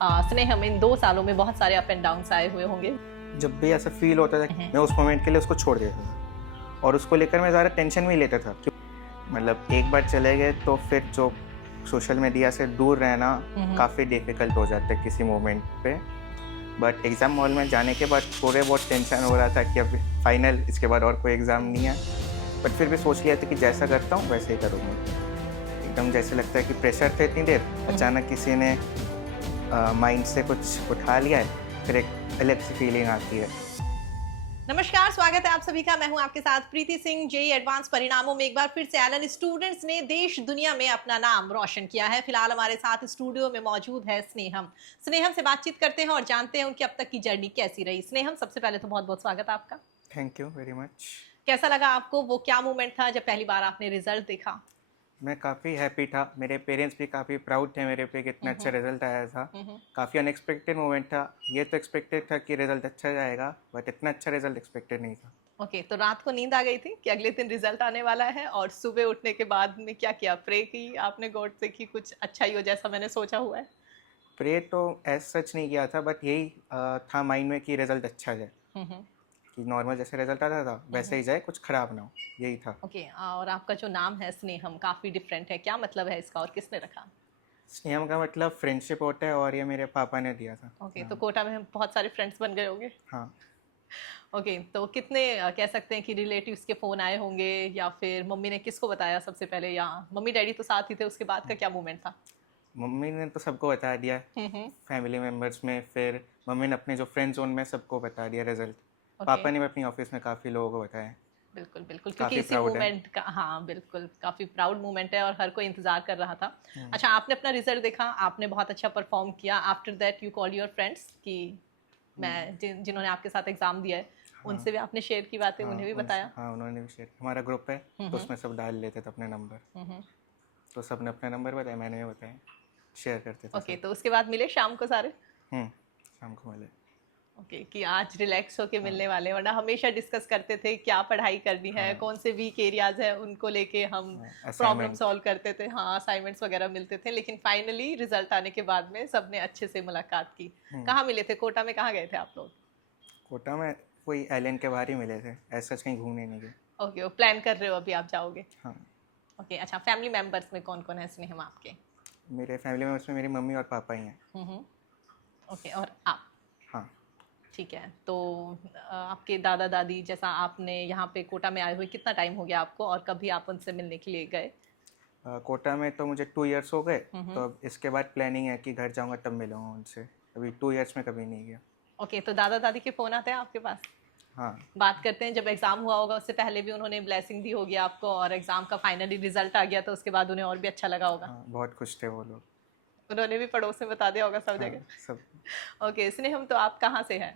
स्नेह हम इन 2 सालों में बहुत सारे अप एंड डाउन्स आए हुए होंगे। जब भी ऐसा फील होता था मैं उस मोमेंट के लिए उसको छोड़ देता था और उसको लेकर मैं ज़्यादा टेंशन भी लेता था। मतलब एक बार चले गए तो फिर जो सोशल मीडिया से दूर रहना काफ़ी डिफ़िकल्ट हो जाता है किसी मोमेंट पे। बट एग्ज़ाम हॉल में जाने के बाद थोड़े बहुत टेंशन हो रहा था कि अब फाइनल, इसके बाद और कोई एग्ज़ाम नहीं है। बट फिर भी सोच लिया था कि जैसा करता हूँ वैसे ही करूँगा। एकदम जैसे लगता है कि प्रेशर थे इतनी देर, अचानक किसी ने माइंड से कुछ उठा लिया है, फिर एक अलग सी फीलिंग आती है। नमस्कार, स्वागत है आप सभी का। मैं हूं आपके साथ प्रीति सिंह। जेईई एडवांस परिणामों में एक बार फिर से एलन स्टूडेंट्स ने देश दुनिया में अपना नाम रोशन किया है। फिलहाल हमारे साथ स्टूडियो में मौजूद है स्नेहम। स्नेहम से बातचीत करते हैं और जानते हैं उनकी अब तक की जर्नी कैसी रही। स्नेहम, सबसे पहले तो बहुत बहुत स्वागत है आपका। Thank you very much. कैसा लगा आपको? वो क्या मोमेंट था जब पहली बार आपने रिजल्ट देखा? मैं काफ़ी हैप्पी था, मेरे पेरेंट्स भी काफ़ी प्राउड थे मेरे पे कि इतना अच्छा रिज़ल्ट आया था। हम्म। काफ़ी अनएक्सपेक्टेड मोमेंट था। ये तो एक्सपेक्टेड था कि रिज़ल्ट अच्छा जाएगा, बट इतना अच्छा रिज़ल्ट एक्सपेक्टेड नहीं था। ओके, तो रात को नींद आ गई थी कि अगले दिन रिजल्ट आने वाला है? और सुबह उठने के बाद में क्या किया? प्रे की आपने गॉड से कि कुछ अच्छा ही हो जैसा मैंने सोचा हुआ है? प्रे तो एज सच नहीं किया था, बट यही था माइंड में कि रिज़ल्ट अच्छा जाए, हम्म। कि नॉर्मल जैसे रिज़ल्ट आता था वैसे ही जाए, कुछ ख़राब ना हो, यही था। ओके, और आपका जो नाम है स्नेहम काफी डिफरेंट है। क्या मतलब है इसका और किसने रखा? स्नेहम का मतलब फ्रेंडशिप होता है और ये मेरे पापा ने दिया था ओके, तो नाम। कोटा में बहुत सारे फ्रेंड्स बन गए होंगे। हाँ। ओके, तो कितने कह सकते हैं कि रिलेटिव्स के फोन आए होंगे, या फिर मम्मी ने किसको बताया सबसे पहले? या मम्मी डैडी तो साथ ही थे, उसके बाद का क्या मूवमेंट था? मम्मी ने तो सबको बता दिया, हम्म। फैमिली मेम्बर्स में। फिर मम्मी ने अपने जो फ्रेंड जोन में सबको बता दिया रिजल्ट। ओके, पापा ने भी अपनी ऑफिस में काफ़ी लोगों को बताया। बिल्कुल बिल्कुल, क्योंकि काफ़ी इसी प्राउड है। मूवमेंट का, हाँ बिल्कुल, काफी प्राउड मूवमेंट है और हर कोई इंतजार कर रहा था। अच्छा, आपने अपना रिजल्ट देखा, आपने बहुत अच्छा परफॉर्म किया। After that you call your friends कि मैं जिन्होंने आपके साथ एग्जाम दिया है, हाँ। उनसे भी आपने शेयर की बातें, हाँ उन्हें भी उन बताया? हाँ उन्होंने भी शेयर, हमारा ग्रुप है तो हम्म। उसमें सब डाल लेते थे अपने नंबर। हम्म। तो सब ने अपना नंबर बताया, मैंने भी बताया, शेयर करते थे ओके, सब। तो उसके बाद मिले शाम को सारे? शाम को मिले। ओके, कि आज रिलैक्स होके हाँ। मिलने वाले हैं, वरना हमेशा डिस्कस करते थे क्या पढ़ाई करनी है, हाँ। कौन से वीक एरियाज है, उनको लेके हम हाँ प्रॉब्लम असाइनमेंट। सॉल्व करते थे। हाँ, असाइनमेंट्स वगैरह मिलते थे, लेकिन फाइनली रिजल्ट आने के बाद में सबने अच्छे से मुलाकात की। कहाँ मिले थे? कोटा में कहाँ गए थे आप लोग? कोटा में कोई आइलैंड के बाहर ही मिले थे, ऐसा कहीं घूमने नहीं गए। ओके, वो प्लान कर रहे हो अभी आप जाओगे? हाँ। ओके, अच्छा, फैमिली मेंबर्स में कौन कौन है स्नेहम आपके? मेरे फैमिली में उसमें मेरी मम्मी और पापा ही हैं। हम्म। ओके, और आप? हाँ। ठीक है, तो आपके दादा दादी, जैसा आपने यहाँ पे कोटा में आए हुए कितना टाइम हो गया आपको, और कभी आप उनसे मिलने के लिए गए? कोटा में तो मुझे 2 इयर्स हो गए। हम्म। तो अब इसके बाद प्लानिंग है कि घर जाऊंगा तब मिलूंगा उनसे। अभी 2 इयर्स में कभी नहीं गया। ओके, तो दादा दादी के फोन आते हैं आपके पास? हाँ। बात करते हैं? जब एग्जाम हुआ होगा उससे पहले भी उन्होंने ब्लेसिंग दी होगी आपको, और एग्जाम का फाइनली रिजल्ट आ गया तो उसके बाद उन्हें और भी अच्छा लगा होगा। हाँ बहुत खुश थे वो लोग। उन्होंने भी पड़ोस में बता दिया होगा सब हाँ जगह। सब। ओके स्नेहम, तो आप कहाँ से हैं?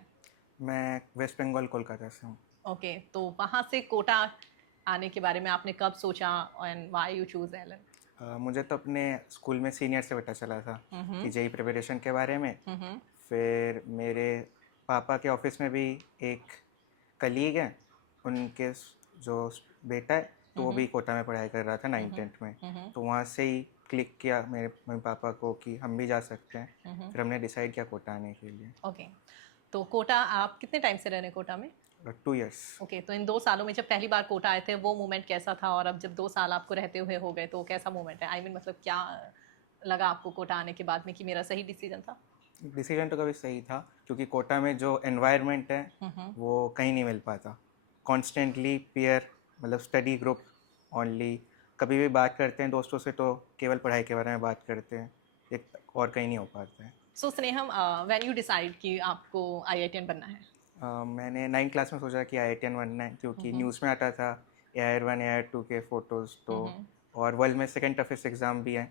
मैं वेस्ट बंगाल कोलकाता से हूँ। ओके, तो वहाँ से कोटा आने के बारे में आपने कब सोचा, and why you choose Allen? मुझे तो अपने स्कूल में सीनियर से पता चला था कि जेई प्रिपरेशन के बारे में। हम्म। फिर मेरे पापा के ऑफिस में भी एक कलीग हैं, उनके जो बेटा है तो वो भी कोटा में पढ़ाई कर रहा था 9th 10th में। तो वहाँ से ही क्लिक किया मेरे मम्मी पापा को कि हम भी जा सकते हैं। फिर हमने डिसाइड किया कोटा आने के लिए। ओके, तो कोटा आप कितने टाइम से रह रहे हैं कोटा में? 2 इयर्स। ओके, तो इन 2 सालों में जब पहली बार कोटा आए थे वो मोमेंट कैसा था, और अब जब 2 साल आपको रहते हुए हो गए तो कैसा मोमेंट है? आई मीन मतलब क्या लगा आपको कोटा आने के बाद में कि मेरा सही डिसीजन था? डिसीजन तो कभी सही था, क्योंकि कोटा में जो एनवायरनमेंट है वो कहीं नहीं मिल पाता। कॉन्स्टेंटली पीयर, मतलब स्टडी ग्रुप ओनली। कभी भी बात करते हैं दोस्तों से तो केवल पढ़ाई के बारे में बात करते हैं, एक और कहीं नहीं हो पाता है। सो स्नेहम, व्हेन यू डिसाइड कि आपको आईआईटीएन बनना है? मैंने 9th क्लास में सोचा कि IITian बनना है, क्योंकि न्यूज़ में आता था AIR 1 AIR 2 के फ़ोटोज़ तो। और वर्ल्ड में सेकेंड टफेस्ट एग्ज़ाम भी है,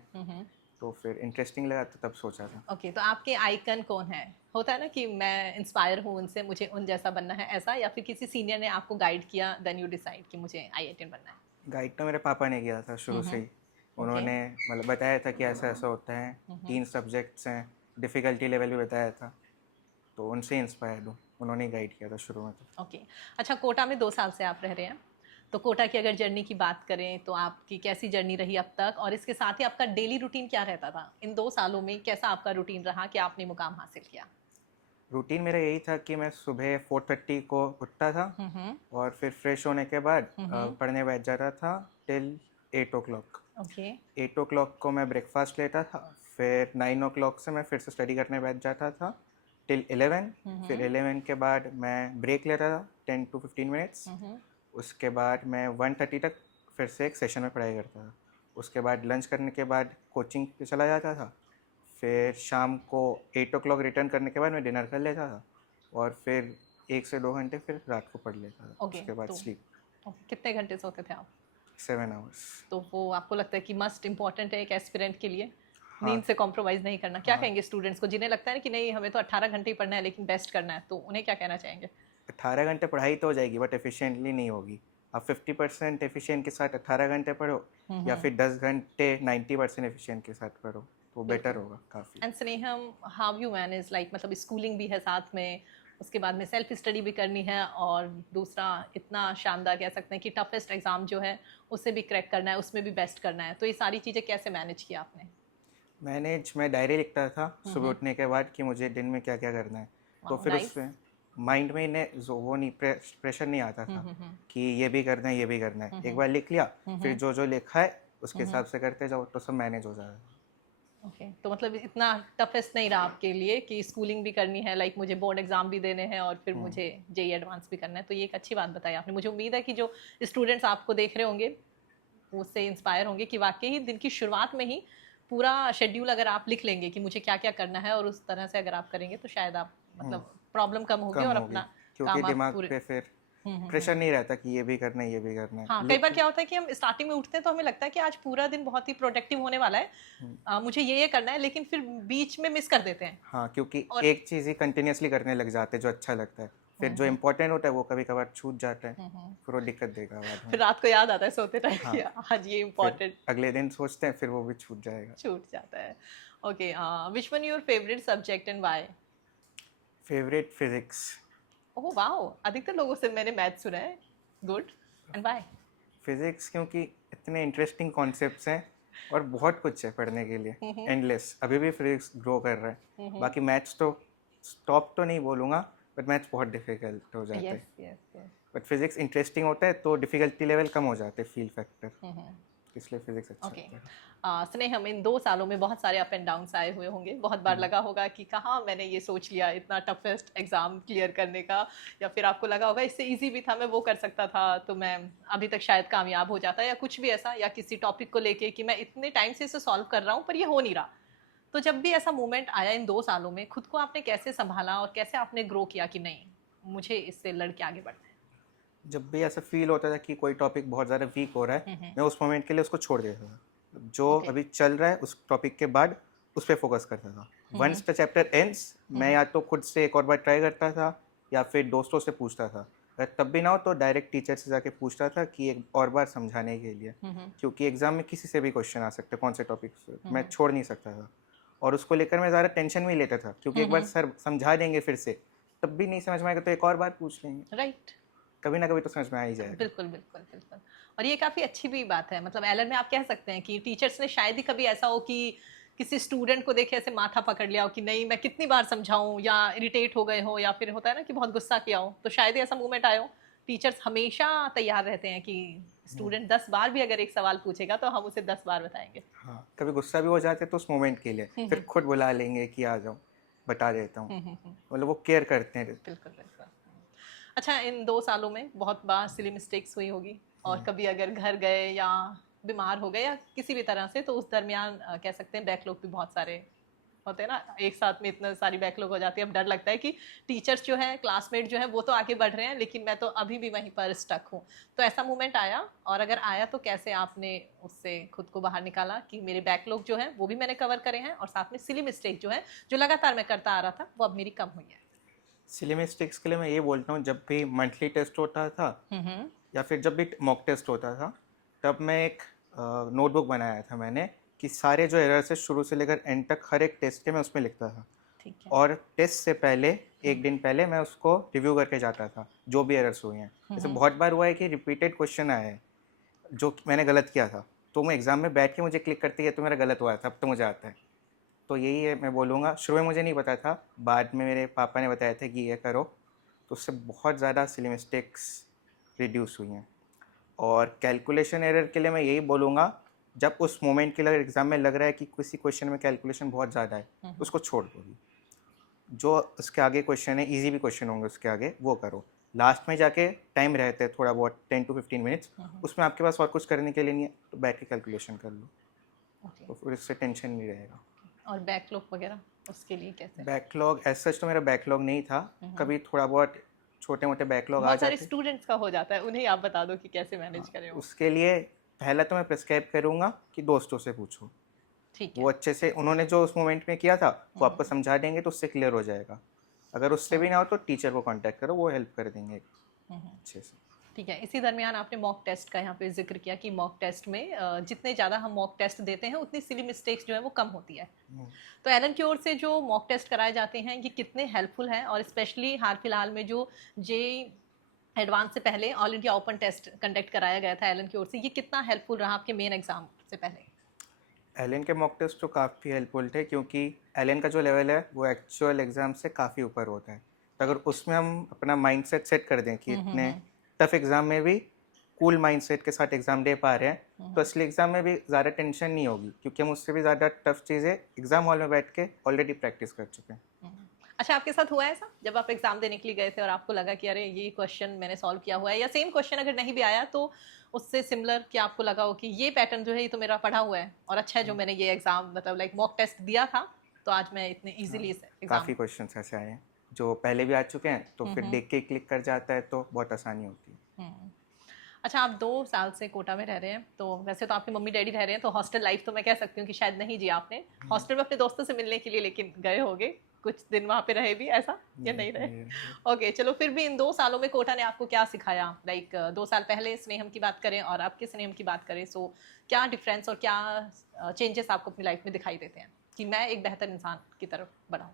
तो फिर इंटरेस्टिंग लगा तो तब सोचा था। ओके, तो आपके आइकन कौन है? होता है ना कि मैं इंस्पायर हूँ उनसे, मुझे उन जैसा बनना है, ऐसा? या फिर किसी सीनियर ने आपको गाइड किया, देन यू डिसाइड कि मुझे आईआईटीएन बनना है? गाइड तो मेरे पापा ने किया था शुरू से ही। ओके। उन्होंने मतलब बताया था कि ऐसा ऐसा होता है, 3 सब्जेक्ट्स हैं, डिफ़िकल्टी लेवल भी बताया था। तो उनसे इंस्पायर्ड हूँ, उन्होंने गाइड किया था शुरू में तो। ओके, अच्छा, कोटा में 2 साल से आप रह रहे हैं, तो कोटा की अगर जर्नी की बात करें तो आपकी कैसी जर्नी रही अब तक, और इसके साथ ही आपका डेली रूटीन क्या रहता था इन 2 सालों में? कैसा आपका रूटीन रहा कि आपने मुकाम हासिल किया? रूटीन मेरा यही था कि मैं सुबह 4:30 को उठता था और फिर फ्रेश होने के बाद पढ़ने बैठ जाता था टिल 8 o'clock। ओके। 8 o'clock को मैं ब्रेकफास्ट लेता था, फिर 9 o'clock से मैं फिर से स्टडी करने बैठ जाता था टिल 11। फिर 11 के बाद मैं ब्रेक लेता था 10 to 15 मिनट्स। उसके बाद मैं 1:30 तक फिर से एक सेशन में पढ़ाई करता था। उसके बाद लंच करने के बाद कोचिंग पे चला जाता था। फिर शाम को 8 o'clock रिटर्न करने के बाद मैं डिनर कर लेता था और फिर 1 से 2 घंटे फिर रात को पढ़ लेता था। ओके, उसके बाद तो स्लीप। कितने घंटे सोते थे आप? 7 hours। तो वो आपको लगता है कि मस्ट इम्पॉर्टेंट है एक एस्पिरेंट के लिए, हाँ। नींद से कॉम्प्रोमाइज़ नहीं करना? क्या हाँ। कहेंगे स्टूडेंट्स को जिन्हें लगता है ना कि नहीं हमें तो 18 घंटे ही पढ़ना है लेकिन बेस्ट करना है, तो उन्हें क्या कहना चाहेंगे? 18 घंटे पढ़ाई तो हो जाएगी बट एफिशिएंटली नहीं होगी। आप 50% एफिशिएंट के साथ 18 घंटे पढ़ो या फिर 10 घंटे 90% एफिशिएंट के साथ पढ़ो तो बेटर होगा काफ़ी। And Sneham, how you manage, like मतलब स्कूलिंग भी है साथ में, उसके बाद में सेल्फ स्टडी भी करनी है, और दूसरा इतना शानदार कह सकते हैं कि टफेस्ट एग्ज़ाम जो है उसे भी क्रैक करना है, उसमें भी बेस्ट करना है, तो ये सारी चीज़ें कैसे मैनेज किया आपने? मैं डायरी लिखता था सुबह उठने के बाद कि मुझे दिन में क्या क्या करना है। तो फिर nice। उसमें माइंड में वो नहीं प्रेशर नहीं आता था कि ये भी करना है ये भी करना है। एक बार लिख लिया, फिर जो जो लिखा है उसके हिसाब से करते जाओ तो सब मैनेज हो जाएगा। ओके, तो मतलब इतना टफेस्ट नहीं रहा आपके लिए कि स्कूलिंग भी करनी है, लाइक मुझे बोर्ड एग्जाम भी देने हैं और फिर मुझे जेई एडवांस भी करना है, तो ये एक अच्छी बात बताई आपने। मुझे उम्मीद है कि जो स्टूडेंट्स आपको देख रहे होंगे वो उससे इंस्पायर होंगे कि वाकई ही दिन की शुरुआत में ही पूरा शेड्यूल अगर आप लिख लेंगे कि मुझे क्या क्या करना है और उस तरह से अगर आप करेंगे तो शायद आप मतलब प्रॉब्लम कम होगी कम और होगी अपना क्योंकि काम आप दिमाग पूरे पे फिर प्रेशर नहीं रहता कि ये भी करना है ये भी करना है। हाँ, कई बार क्या होता है कि हम स्टार्टिंग में उठते हैं तो हमें लगता है कि आज पूरा दिन बहुत ही प्रोडक्टिव होने वाला है, मुझे ये करना है, लेकिन फिर बीच में मिस कर देते हैं। हाँ, क्योंकि और एक चीज़ ही कंटिन्यूअसली करने लग जाते हैं जो अच्छा लगता है, फिर जो इम्पोर्टेंट होता है वो कभी कभार छूट जाता है, फिर वो दिक्कत देगा बाद में। फिर रात को याद आता है सोते टाइम हाँ। कि आज ये फिर इम्पोर्टेंट अगले दिन सोचते हैं फिर वो भी छूट जाएगा। छूट जाता है। Okay, which one your favourite subject and why? Favourite physics. Oh wow, अधिकतर लोगों से मैंने मैथ सुना है। Good, and why? फिजिक्स क्योंकि इतने इंटरेस्टिंग कॉन्सेप्ट्स हैं और बहुत कुछ है पढ़ने के लिए, एंडलेस। अभी भी फिजिक्स ग्रो कर रहा है। बाकी मैथ्स तो स्टॉप तो नहीं बोलूँगा बट मैथ्स बहुत डिफिकल्ट हो जाता है। Yes yes yes. But physics interesting होता है तो डिफिकल्टी लेवल कम हो जाते हैं, फील फैक्टर, इसलिए फिजिक्स अच्छा ओके, लगता है। स्नेह, हम इन 2 सालों में बहुत सारे अप एंड डाउन्स आए हुए होंगे, बहुत बार लगा होगा कि कहाँ मैंने ये सोच लिया इतना टफेस्ट एग्जाम क्लियर करने का, या फिर आपको लगा होगा इससे इजी भी था, मैं वो कर सकता था तो मैं अभी तक शायद कामयाब हो जाता, या कुछ भी ऐसा, या किसी टॉपिक को लेके कि मैं इतने टाइम से इसे सॉल्व कर रहा हूँ पर ये हो नहीं रहा। तो जब भी ऐसा मोमेंट आया इन 2 सालों में, खुद को आपने कैसे संभाला और कैसे आपने ग्रो किया कि नहीं मुझे इससे लड़ के आगे बढ़ना है? जब भी ऐसा फील होता था कि कोई टॉपिक बहुत ज़्यादा वीक हो रहा है, मैं उस मोमेंट के लिए उसको छोड़ देता था। जो अभी चल रहा है उस टॉपिक के बाद उस पर फोकस करता था। वंस द चैप्टर एंड्स, मैं या तो खुद से एक और बार ट्राई करता था या फिर दोस्तों से पूछता था। अगर तब भी ना हो तो डायरेक्ट टीचर से जाके पूछता था कि एक और बार समझाने के लिए, क्योंकि एग्जाम में किसी से भी क्वेश्चन आ सकते हैं कौन से टॉपिक से, मैं छोड़ नहीं सकता था। और उसको लेकर मैं ज़्यादा टेंशन भी लेता था क्योंकि एक बार सर समझा देंगे फिर से, तब भी नहीं समझ में आएगा तो एक और बार पूछ लेंगे, राइट। कभी ना कभी तो समझ में आ ही जाएगा। बिल्कुल बिल्कुल बिल्कुल। और ये काफ़ी अच्छी भी बात है, मतलब एलन में आप कह सकते हैं कि टीचर्स ने शायद ही कभी ऐसा हो कि किसी स्टूडेंट को देखे ऐसे माथा पकड़ लिया हो कि नहीं मैं कितनी बार समझाऊं, या इरिटेट हो गए हो, या फिर होता है ना कि बहुत गुस्सा किया हो, तो शायद ही ऐसा मोमेंट आया हो। टीचर्स हमेशा तैयार रहते हैं कि स्टूडेंट 10 बार भी अगर एक सवाल पूछेगा तो हम उसे 10 बार बताएंगे। हाँ, कभी गुस्सा भी हो जाते तो उस मोमेंट के लिए फिर खुद बुला लेंगे कि आ जाओ, बता देता हूँ। मतलब वो केयर करते हैं। बिल्कुल बिल्कुल। अच्छा, इन 2 सालों में बहुत बार सिली मिस्टेक्स हुई होगी, और कभी अगर घर गए या बीमार हो गए या किसी भी तरह से, तो उस दरमियान कह सकते हैं बैकलॉग भी बहुत सारे होते हैं ना, एक साथ में इतना सारी बैकलॉग हो जाती है। अब डर लगता है कि टीचर्स जो है, क्लासमेट जो है वो तो आगे बढ़ रहे हैं लेकिन मैं तो अभी भी वहीं पर स्टक हूँ, तो ऐसा मोमेंट आया? और अगर आया तो कैसे आपने उससे खुद को बाहर निकाला कि मेरे बैकलॉग जो है वो भी मैंने कवर करे हैं, और साथ में सिली मिस्टेक जो है जो लगातार मैं करता आ रहा था वो अब मेरी कम हुई है? सिली मिस्टेक्स के लिए मैं ये बोलता हूँ, जब भी मंथली टेस्ट होता था या फिर जब भी मॉक टेस्ट होता था, तब मैं एक नोटबुक बनाया था मैंने कि सारे जो एरर्स है शुरू से लेकर एंड तक हर एक टेस्ट के मैं उसमें लिखता था। ठीक है। और टेस्ट से पहले एक दिन पहले मैं उसको रिव्यू करके जाता था, जो भी एरर्स हुए हैं। जैसे बहुत बार हुआ है कि रिपीटेड क्वेश्चन आए हैं जो कि मैंने गलत किया था, तो मैं एग्ज़ाम में बैठ के मुझे क्लिक करती है तो मेरा गलत हुआ था, अब तो मुझे आता है। तो यही है, मैं बोलूँगा शुरू में मुझे नहीं पता था, बाद में मेरे पापा ने बताया था कि ये करो, तो उससे बहुत ज़्यादा सिली मिस्टेक्स रिड्यूस हुई हैं। और कैलकुलेशन एरर के लिए मैं यही बोलूँगा, जब उस मोमेंट के लिए एग्ज़ाम में लग रहा है कि किसी क्वेश्चन में कैलकुलेशन बहुत ज़्यादा है, उसको छोड़ दो। जो उसके आगे क्वेश्चन है, इजी भी क्वेश्चन होंगे उसके आगे, वो करो। लास्ट में जाके टाइम रहता है थोड़ा बहुत 10 to 15 मिनट्स, उसमें आपके पास और कुछ करने के लिए नहीं है, तो बैठ के कैलकुलेशन कर लो, ओके। तो फिर इससे टेंशन नहीं रहेगा। और बैकलॉग वगैरह उसके लिए कैसे? बैकलॉग एज सच तो मेरा बैकलॉग नहीं था, कभी थोड़ा बहुत छोटे मोटे बैकलॉग आ बहुत सारे जाते। स्टूडेंट्स का हो जाता है, उन्हें आप बता दो कि कैसे मैनेज करें वो। उसके लिए पहला तो मैं प्रिस्क्राइब करूँगा कि दोस्तों से पूछो, ठीक वो है। अच्छे से उन्होंने जो उस मोमेंट में किया था वो आपको समझा देंगे, तो उससे क्लियर हो जाएगा। अगर उससे भी ना हो तो टीचर को कांटेक्ट करो, वो हेल्प कर देंगे अच्छे से। ठीक है। इसी दरमियान आपने मॉक टेस्ट का यहाँ पे जिक्र किया कि मॉक टेस्ट में जितने ज़्यादा हम मॉक टेस्ट देते हैं उतनी सिली मिस्टेक्स जो है वो कम होती है। तो एलन की ओर से जो मॉक टेस्ट कराए जाते हैं ये कितने हेल्पफुल हैं, और स्पेशली हाल फिलहाल में जो जे एडवांस से पहले all India open test conduct कराया गया था एलन की ओर से, ये कितना हेल्पफुल रहा आपके मेन एग्जाम से पहले? एलन के मॉक टेस्ट तो काफ़ी हेल्पफुल थे, क्योंकि एलन का जो लेवल है वो एक्चुअल एग्ज़ाम से काफ़ी ऊपर होता है। तो अगर उसमें हम अपना माइंडसेट सेट कर दें कि इतने टफ एग्ज़ाम में भी कूल माइंडसेट के साथ एग्ज़ाम दे पा रहे हैं, तो असली एग्ज़ाम में भी ज़्यादा टेंशन नहीं होगी, क्योंकि हम उससे भी ज़्यादा टफ चीज़ें एग्ज़ाम हॉल में बैठ के ऑलरेडी प्रैक्टिस कर चुके हैं। अच्छा, आपके साथ हुआ है ऐसा जब आप एग्जाम देने के लिए गए थे और आपको लगा कि अरे ये क्वेश्चन मैंने सॉल्व किया हुआ है, या सेम क्वेश्चन अगर नहीं भी आया तो उससे सिमिलर कि आपको लगा हो कि ये पैटर्न जो है ये तो मेरा पढ़ा हुआ है और अच्छा है जो मैंने ये एग्जाम मतलब लाइक मॉक टेस्ट दिया था, तो आज मैं इतने इजीली इस एग्जाम। काफ़ी क्वेश्चन ऐसे आए हैं जो पहले भी आ चुके हैं, तो फिर देख के क्लिक कर जाता है तो बहुत आसानी होती है। अच्छा, आप 2 साल से कोटा में रह रहे हैं, तो वैसे तो आपके मम्मी डैडी रह रहे हैं, तो हॉस्टल लाइफ तो मैं कह सकती हूँ कि शायद नहीं जी आपने। हॉस्टल में अपने दोस्तों से मिलने के लिए लेकिन गए होगे, कुछ दिन वहाँ पे रहे भी ऐसा या नहीं रहे? ओके, चलो फिर भी इन 2 सालों में कोटा ने आपको क्या सिखाया? लाइक 2 साल पहले स्नेहम की बात करें और अब के स्नेहम की बात करें, सो क्या डिफरेंस और क्या चेंजेस आपको अपनी लाइफ में दिखाई देते हैं कि मैं एक बेहतर इंसान की तरफ बढ़ा हूँ?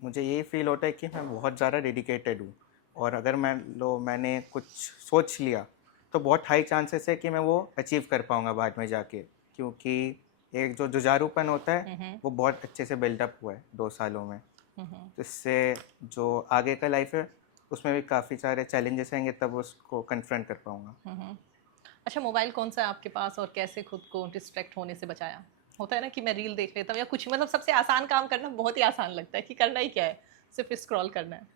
मुझे ये फील होता है कि मैं बहुत ज़्यादा डेडिकेटेड हूँ, और अगर मैंने कुछ सोच लिया तो बहुत हाई चांसेस है कि मैं वो अचीव कर पाऊँगा बाद में जाके, क्योंकि एक जो जुझारूपन होता है वो बहुत अच्छे से बिल्डअप हुआ है 2 सालों में। तो इससे जो आगे का लाइफ है उसमें भी काफ़ी सारे चैलेंजेस आएंगे, तब उसको कन्फ्रंट कर पाऊँगा। अच्छा, मोबाइल कौन सा है आपके पास और कैसे खुद को डिस्ट्रैक्ट होने से बचाया? होता है ना कि मैं रील देख लेता हूँ या कुछ, मतलब सबसे आसान काम करना बहुत ही आसान लगता है कि करना ही क्या है, सिर्फ स्क्रॉल करना है।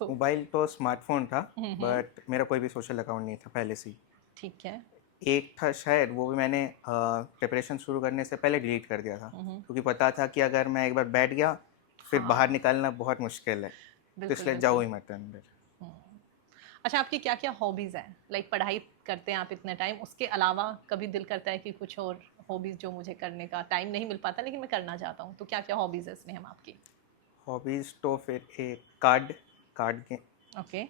तो मोबाइल तो स्मार्टफोन था, बट मेरा कोई भी सोशल अकाउंट नहीं था पहले से ही। ठीक है। एक था शायद, वो भी मैंने प्रिपरेशन शुरू करने से पहले डिलीट कर दिया था, क्योंकि पता था कि अगर मैं एक बार बैठ गया फिर बाहर निकालना बहुत मुश्किल है, तो बिल्कुल, इसलिए बिल्कुल। जाओ ही मत अंदर। अच्छा, आपकी क्या क्या हॉबीज़ हैं? लाइक पढ़ाई करते हैं आप इतने टाइम, उसके अलावा कभी दिल करता है कि कुछ और हॉबीज़ जो मुझे करने का टाइम नहीं मिल पाता लेकिन मैं करना चाहता हूँ, तो क्या क्या हॉबीज़ है स्नेहम आपकी? हॉबीज़ तो फिर एक कार्ड कार्ड गेम, ओके।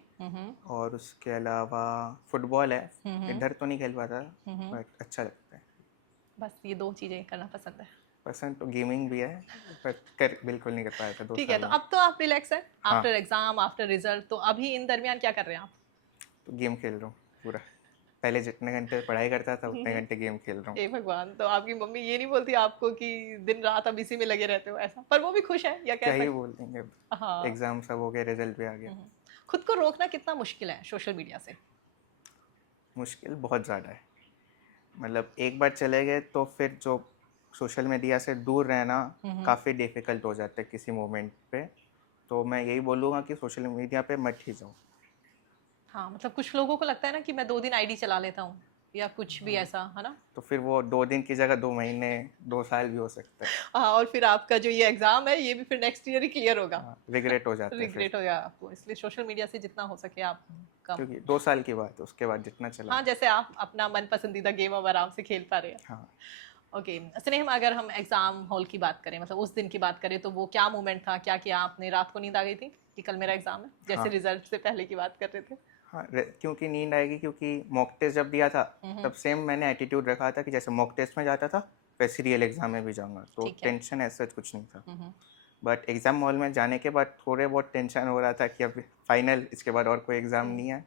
और उसके अलावा फुटबॉल है। इधर तो नहीं खेल पाता, बट अच्छा लगता है। बस ये 2 चीज़ें करना पसंद है। पसंद तो गेमिंग भी है, पर कर बिल्कुल नहीं कर पाया था 2 ठीक है, साल तो में। अब तो आप रिलैक्स हैं हाँ, आफ्टर एग्ज़ाम, आफ्टर रिजल्ट, तो अभी इन दरमियान क्या कर रहे हैं आप? तो गेम खेल रहा हूँ पूरा। पहले जितने घंटे पढ़ाई करता था उतने घंटे गेम खेल रहा हूँ। हे भगवान! तो आपकी मम्मी ये नहीं बोलती आपको कि दिन रात अब इसी में लगे रहते हो ऐसा? पर वो भी खुश है या क्या कह ही सकते? बोल देंगे, हाँ। एग्ज़ाम सब हो गया, रिजल्ट भी आ गया। खुद को रोकना कितना मुश्किल है सोशल मीडिया से? मुश्किल बहुत ज़्यादा है, मतलब एक बार चले गए तो फिर जो सोशल मीडिया से दूर रहना काफ़ी डिफ़िकल्ट हो जाता है किसी मोमेंट पे। तो मैं यही बोलूँगा कि सोशल मीडिया पे मत ही जाओ। हाँ, मतलब कुछ लोगों को लगता है ना कि मैं 2 दिन आईडी चला लेता हूँ या कुछ भी ऐसा, है ना? तो फिर वो 2 दिन की जगह 2 महीने, 2 साल भी हो सकता है। हाँ, और फिर आपका जो ये एग्ज़ाम है ये भी फिर नेक्स्ट ईयर ही क्लियर होगा। हाँ, रिग्रेट हो जाता है फिर, रिग्रेट होगा आपको, इसलिए सोशल मीडिया से जितना हो सके आप कम। क्योंकि 2 साल की बात है, उसके बाद जितना चला। हाँ, जैसे आप अपना मन पसंदीदा गेम अब आराम से खेल पा रहे हैं। हाँ, ओके, स्नेहम, अगर हम एग्जाम हॉल की बात करें, मतलब उस दिन की बात करें, तो वो क्या मोमेंट था, क्या किया आपने? रात को नींद आ गई थी कि कल मेरा एग्जाम है, जैसे हाँ। रिजल्ट से पहले की बात कर रहे थे? हाँ, क्योंकि नींद आएगी, क्योंकि मॉक टेस्ट जब दिया था तब सेम मैंने एटीट्यूड रखा था कि जैसे मॉक टेस्ट में जाता था वैसे रियल एग्ज़ाम में भी जाऊँगा, तो ठीक है। टेंशन ऐसा कुछ नहीं था। बट एग्ज़ाम हॉल में जाने के बाद थोड़े बहुत टेंशन हो रहा था कि अब फाइनल, इसके बाद और कोई एग्ज़ाम नहीं है।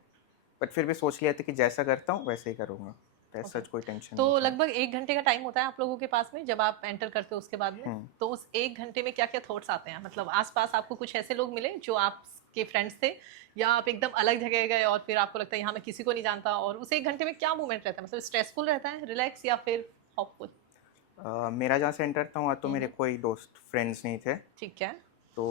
बट फिर भी सोच लिया था कि जैसा करता हूँ वैसे ही करूँगा, तो ऐसा ओके। कोई टेंशन तो नहीं था। लगभग 1 घंटे का टाइम होता है आप लोगों के पास में जब आप एंटर करते हो उसके बाद में? हम्म, तो उस 1 घंटे में क्या-क्या थॉट्स आते हैं? मतलब आस-पास आपको कुछ ऐसे लोग मिले जो आपके फ्रेंड्स थे या आप एकदम अलग जगह गए और फिर आपको लगता है यहाँ मैं किसी को नहीं जानता और उस 1 घंटे में क्या मूवमेंट रहता है? मतलब स्ट्रेसफुल रहता है, रिलैक्स या फिर होपफुल? मेरा जहाँ सेंटर था वहाँ तो मेरे हुँ। कोई दोस्त फ्रेंड्स नहीं थे। ठीक है। तो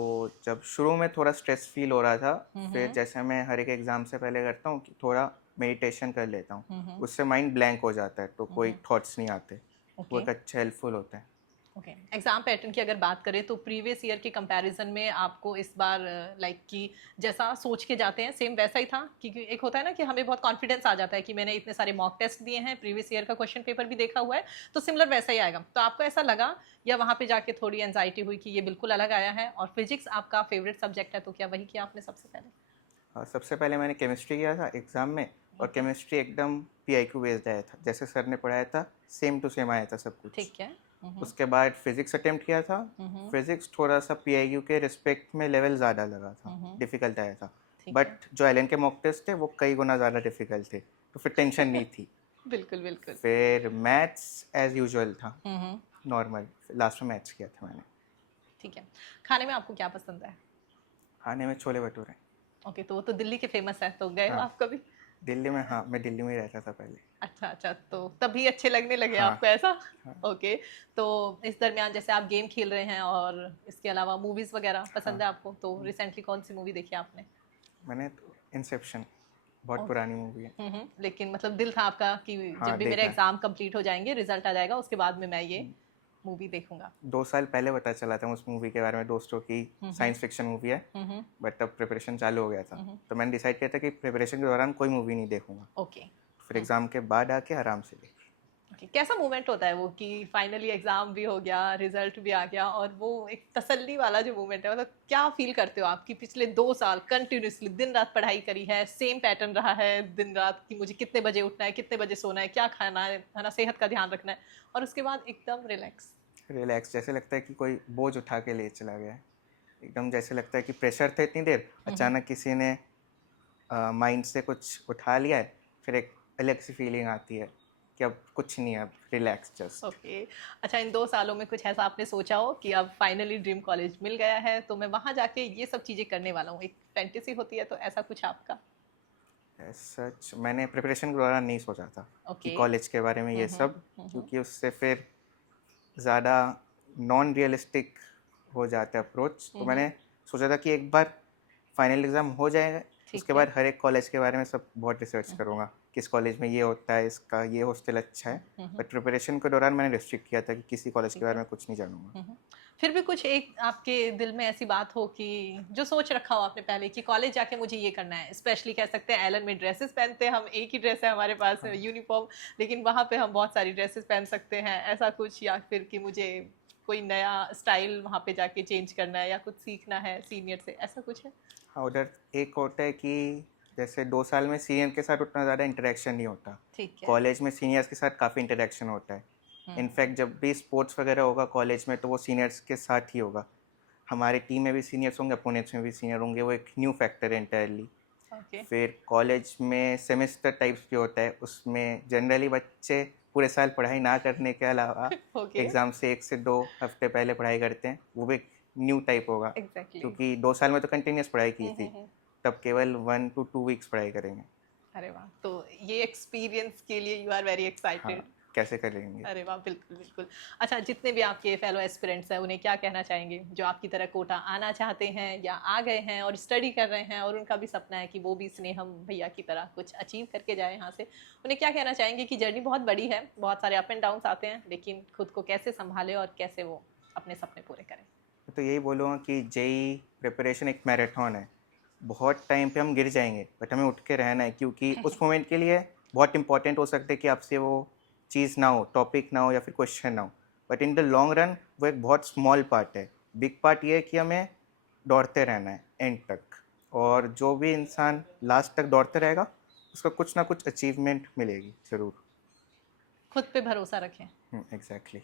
जब शुरू में थोड़ा स्ट्रेस फील हो रहा था, फिर हुँ। जैसे मैं हर एक एग्ज़ाम से पहले करता हूँ कि थोड़ा मेडिटेशन कर लेता हूँ, हुँ। उससे माइंड ब्लैंक हो जाता है, तो कोई हुँ। थॉट्स नहीं आते। वो ओके। एक अच्छा हेल्पफुल होता है। ओके। एग्जाम पैटर्न की अगर बात करें तो प्रीवियस ईयर के कंपैरिजन में आपको इस बार लाइक कि जैसा सोच के जाते हैं सेम वैसा ही था क्योंकि एक होता है ना कि हमें बहुत कॉन्फिडेंस आ जाता है कि मैंने इतने सारे मॉक टेस्ट दिए हैं प्रीवियस ईयर का क्वेश्चन पेपर भी देखा हुआ है तो सिमिलर वैसा ही आएगा तो आपको ऐसा लगा या वहाँ पे जाके थोड़ी एंजाइटी हुई कि ये बिल्कुल अलग आया है और फिजिक्स आपका फेवरेट सब्जेक्ट है तो क्या वही किया आपने सबसे पहले? सबसे पहले मैंने केमिस्ट्री किया था एग्ज़ाम में, और ओके। केमिस्ट्री एकदम PIQ बेस्ड आया था, जैसे सर ने पढ़ाया था सेम टू सेम आया था सब कुछ। ठीक है। हम्म। उसके बाद फिज़िक्स अटेम्प्ट किया था। हम्म। फिज़िक्स थोड़ा सा PIQ के रिस्पेक्ट में लेवल ज़्यादा लगा था, हम्म। डिफ़िकल्ट आया था। ठीक है। बट जो एलन के मॉक टेस्ट थे वो कई गुना ज़्यादा डिफ़िकल्ट थे, तो फिर टेंशन नहीं थी। बिल्कुल बिल्कुल। फिर मैथ्स एज़ यूजुअल था, हम्म। नॉर्मल। लास्ट में मैथ्स किया था मैंने। ठीक है। खाने में आपको क्या पसंद है? खाने में छोले भटूरे। ओके तो वो तो दिल्ली के फेमस है तो गए हो हाँ, आप कभी? दिल्ली में, हाँ, मैं दिल्ली में ही रहता था पहले। अच्छा, अच्छा, तो तभी अच्छे लगने लगे हाँ, आपको ऐसा? हाँ, ओके, तो इस दरमियान जैसे आप गेम खेल रहे हैं और इसके अलावा मूवीज़ वगैरह पसंद है हाँ। आपको, तो रिसेंटली कौन-सी मूवी देखी आपने? मैंने तो इंसेप्शन, बहुत ओके। पुरानी मूवी है। लेकिन मतलब दिल था आपका कि जब हाँ, भी मेरे देखा है। एग्ज़ाम कंप्लीट हो जाएँगे, रिज़ल्ट आ जाएगा, उसके बाद में मैं ये मूवी देखूँगा। 2 साल पहले पता चला था उस मूवी के बारे में दोस्तों की, हुँ, हुँ। साइंस फिक्शन मूवी है। हुँ, हुँ। बट तब प्रिपरेशन चालू हो गया था, हुँ, हुँ। तो मैंने डिसाइड किया था कि प्रिपरेशन के दौरान कोई मूवी नहीं देखूंगा। ओके। फिर हुँ। एग्ज़ाम के बाद आके आराम से देखी। ओके, कैसा मोमेंट होता है वो कि फाइनली एग्जाम भी हो गया, रिजल्ट भी आ गया और वो एक तसल्ली वाला जो मोमेंट है मतलब क्या फील करते हो आप कि पिछले 2 साल कंटिन्यूअसली दिन रात पढ़ाई करी है, सेम पैटर्न रहा है दिन रात कि मुझे कितने बजे उठना है, कितने बजे सोना है, क्या खाना है ना, सेहत का ध्यान रखना है और उसके बाद एकदम रिलैक्स। रिलैक्स, जैसे लगता है कि कोई बोझ उठा के ले चला गया है। एकदम जैसे लगता है कि प्रेशर था इतनी देर, अचानक किसी ने माइंड से कुछ उठा लिया है। फिर एक अलग सी फीलिंग आती है कि अब कुछ नहीं है, अब रिलैक्स जस्ट। ओके। अच्छा इन 2 सालों में कुछ ऐसा आपने सोचा हो कि अब फाइनली ड्रीम कॉलेज मिल गया है तो मैं वहां जाके ये सब चीजें करने वाला हूँ, एक फैंटेसी होती है तो ऐसा कुछ आपका? सच मैंने प्रिपरेशन के दौरान नहीं सोचा था कि ओके। कॉलेज के बारे में ये हम्म। सब, क्योंकि उससे फिर ज़्यादा नॉन रियलिस्टिक हो जाता है अप्रोच। तो हम्म। मैंने सोचा था कि एक बार फाइनल एग्ज़ाम हो जाएगा, ठीक उसके है। बाद हर एक कॉलेज के बारे में सब बहुत रिसर्च करूँगा, किस कॉलेज में ये होता है, इसका ये हॉस्टल अच्छा है। बट प्रिपरेशन के दौरान मैंने रिस्ट्रिक्ट किया था कि किसी कॉलेज के ठीक बारे है। में कुछ नहीं जानूँगा। फिर भी कुछ एक आपके दिल में ऐसी बात हो कि जो सोच रखा हो आपने पहले कि कॉलेज जाके मुझे ये करना है, स्पेशली कह सकते हैं एलन में ड्रेसेस पहनते हैं हम, एक ही ड्रेस है हमारे पास हाँ, यूनिफॉर्म, लेकिन वहाँ पे हम बहुत सारी ड्रेसेस पहन सकते हैं, ऐसा कुछ या फिर कि मुझे कोई नया स्टाइल वहाँ पे जाके चेंज करना है या कुछ सीखना है सीनियर से, ऐसा कुछ है? हाँ, उधर एक होता है कि जैसे 2 साल में सीनियर के साथ उतना ज़्यादा इंटरेक्शन नहीं होता। ठीक है। कॉलेज में सीनियर्स के साथ काफ़ी इंटरेक्शन होता है। हम्म। इनफैक्ट जब भी स्पोर्ट्स वगैरह होगा कॉलेज में, तो वो सीनियर्स के साथ ही होगा। हमारी टीम में भी सीनियर्स होंगे, अपोनेंट्स में भी सीनियर होंगे, वो एक न्यू फैक्टर है एंटायरली। ओके। फिर कॉलेज में सेमेस्टर टाइप्स भी होता है, उसमें जनरली बच्चे पूरे साल पढ़ाई ना करने के अलावा ओके। एग्ज़ाम से 1 से 2 हफ्ते पहले पढ़ाई करते हैं, वो भी एक न्यू टाइप होगा। एग्जैक्टली। क्योंकि 2 साल में तो कंटिन्यूअस पढ़ाई की थी, हम्म। तब केवल 1 to 2 वीक्स पढ़ाई करेंगे। अरे वाह, तो ये एक्सपीरियंस के लिए यू आर वेरी हाँ, एक्साइटेड। कैसे करेंगे। अरे वाह, बिल्कुल बिल्कुल। अच्छा जितने भी आपके फेलो एस्पिरेंट्स हैं उन्हें क्या कहना चाहेंगे जो आपकी तरह कोटा आना चाहते हैं या आ गए हैं और स्टडी कर रहे हैं और उनका भी सपना है कि वो भी स्नेहम भैया की तरह कुछ अचीव करके जाए यहाँ से, उन्हें क्या कहना चाहेंगे कि जर्नी बहुत बड़ी है, बहुत सारे अप एंड डाउन्स आते हैं, लेकिन खुद को कैसे संभाले और कैसे वो अपने सपने पूरे करें? तो यही बोलूँगा कि जेई प्रिपरेशन एक मैराथन है। बहुत टाइम पे हम गिर जाएंगे, बट हमें उठ के रहना है, क्योंकि उस मोमेंट के लिए बहुत इंपॉर्टेंट हो सकता है कि आपसे वो चीज़ ना हो, टॉपिक ना हो या फिर क्वेश्चन ना हो। But in the long run वो एक बहुत स्मॉल पार्ट है। बिग पार्ट ये है कि हमें दौड़ते रहना है एंड तक, और जो भी इंसान लास्ट तक दौड़ते रहेगा उसका कुछ ना कुछ अचीवमेंट मिलेगी ज़रूर। खुद पे भरोसा रखें। एग्जैक्टली।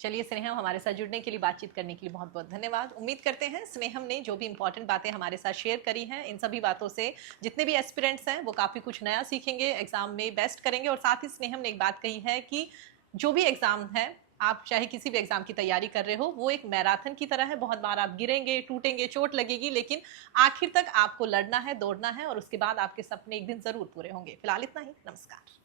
चलिए स्नेहम, हमारे साथ जुड़ने के लिए, बातचीत करने के लिए बहुत बहुत धन्यवाद। उम्मीद करते हैं स्नेहम ने जो भी इंपॉर्टेंट बातें हमारे साथ शेयर करी हैं, इन सभी बातों से जितने भी एस्पिरेंट्स हैं वो काफ़ी कुछ नया सीखेंगे, एग्जाम में बेस्ट करेंगे। और साथ ही स्नेहम ने एक बात कही है कि जो भी एग्जाम है, आप चाहे किसी भी एग्जाम की तैयारी कर रहे हो, वो एक मैराथन की तरह है। बहुत बार आप गिरेंगे, टूटेंगे, चोट लगेगी, लेकिन आखिर तक आपको लड़ना है, दौड़ना है और उसके बाद आपके सपने एक दिन जरूर पूरे होंगे। फिलहाल इतना ही, नमस्कार।